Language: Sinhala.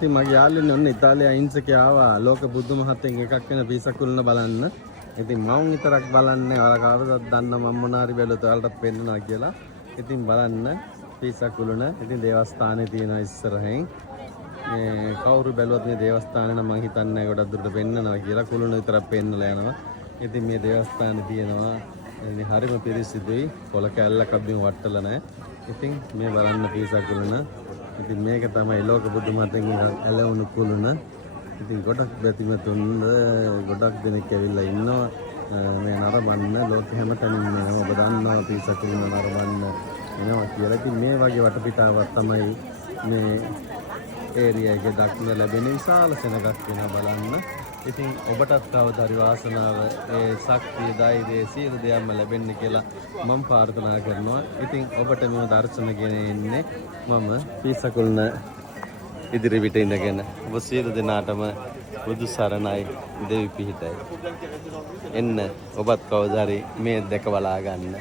ඉතින් මගේ යාළුවනේ ඔන්න ඉතාලිය අහිංසකයා ආවා ලෝක බුදු මහත්යෙන් එකක් වෙන පීසා කුළුණ බලන්න. ඉතින් මම විතරක් බලන්නේ ඔයාලා කවුරුත් දන්නා මම මොනාරි බැලුවොත් ඔයාලට පෙන්නනවා කියලා. ඉතින් බලන්න පීසා කුළුණ. ඉතින් දේවස්ථානේ තියෙනවා ඉස්සරහින්. මේ කවුරු බැලුවත් මේ දේවස්ථානේ නම් මම හිතන්නේ ගොඩක් දුරට පෙන්නනවා කියලා. කුළුණ විතරක් පෙන්නලා යනවා. ඉතින් මේ දේවස්ථානේ තියෙනවා ඉතින් හරිම පිරිසිදුයි. කොල කැල්ලක් අබ්බිම වට්ටලා නැහැ. ඉතින් මේ බලන්න පීසා කුළුණ. ඉතින් මේක තමයි ලෝක බුදු මහත්යෙන් ඇලවුණු කුළුණ. ඉතින් ගොඩක් බැතිමතුන් ගොඩක් දෙනෙක් ඇවිල්ලා ඉන්නවා මේ නරඹන්න ලෝකෙ හැමතැනින්ම එනවා. ඔබ දන්නවා පීසා කුළුණ නරඹන්න එනවා කියලා. ඉතින් මේ වගේ වටපිටාවක් තමයි මේ ඒරියා එකේ දක්න ලැබෙන විශාල සෙනගක් වෙනවා බලන්න. ඉතින් ඔබටත් කවදා හරි වාසනාව ඒ ශක්තිය ධෛර්යය සියලු දෙයක්ම ලැබෙන්න කියලා මම ප්‍රාර්ථනා කරනවා. ඉතින් ඔබට මේ දර්ශන ගෙන එන්නේ මම පීසා කුළුණ ඉදිරි පිට ඉඳගෙන ඔබ සියලු දෙනාටම බුදු සරණයි දෙවි පිහිටයි. එන්න ඔබත් කවදා හරි මේ දැක බලා ගන්න.